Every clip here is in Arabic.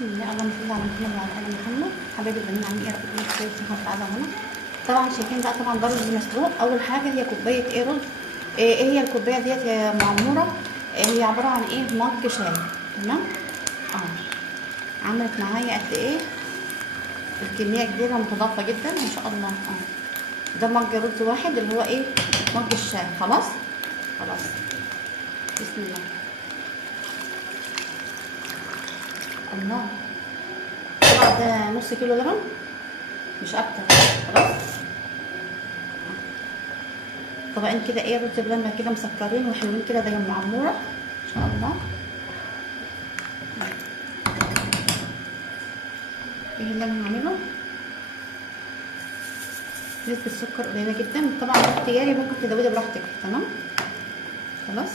بسم الله، اللهم صل على محمد وعلى ال محمد. حبايبي البنين عاملين ايه؟ ربنا يخليكم سبحانه وتعالى. هنا طبعا شايفين بقى طبعا ده رز مسلوق. اول حاجه هي كوبايه ايه رز. ايه هي الكوبايه ديت يا معموره؟ هي عباره عن ايه؟ مج شاي. تمام. عملت معايا قد ايه؟ الكميه كبيره متضافه جدا ما شاء الله. ده مج رز واحد اللي هو ايه؟ مج الشاي. خلاص خلاص. بسم الله. الله. طبعا ده نص كيلو لبن مش اكتر. خلاص. طبقين كده ايه رز بلبن كده مسكرين وحلوين كده زي المعموره ان شاء الله. ايه اللي انا هعمله؟ نسبة السكر قليلة جدا طبعا، ده اختياري، ممكن تزودي براحتك. تمام. خلاص.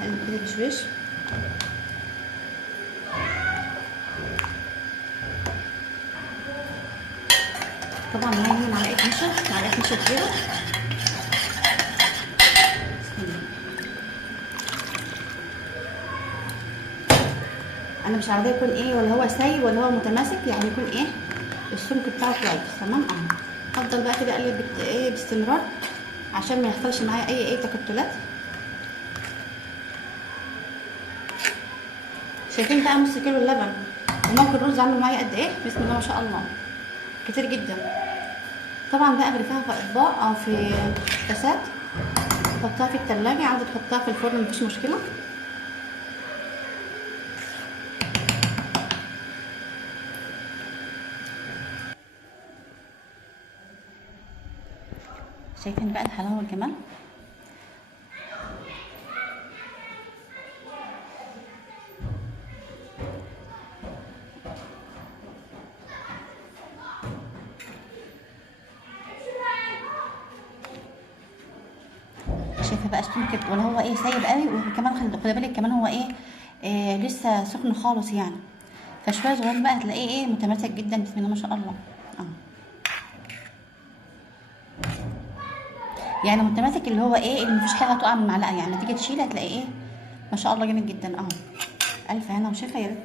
هقلب كده بشويش. طبعا معايا هنا معلقه نشا كبيره. انا مش عايزاه يكون ايه ولا هو سايب ولا هو متماسك، يعني يكون ايه السمك بتاعه كويس. تمام. افضل بقى كده اقلب ايه باستمرار عشان ما يحصلش معايا اي تكتلات. شايفين بقى نص كيلو اللبن وممكن الرز عامل معايا قد ايه؟ بسم الله ما شاء الله، كتير جدا. طبعا بقى اغرفها في اطباق او في كاسات، حطها في التلاجة، عاوزه تحطها في الفرن مفيش مشكله. شايفين بقى الحلاوه والجمال. شايفه بقى السمك ولا هو ايه سايب قوي، وكمان خلي بالك كمان هو ايه لسه سخن خالص يعني، فشويه صغيرين بقى هتلاقيه ايه متماسك جدا. بسم الله ما شاء الله. يعني متماسك اللي هو ايه اللي مفيش حاجه تقع من المعلقه، يعني تيجي تشيل هتلاقي ايه ما شاء الله جامد جدا. الف هنا وشفا يا ريت.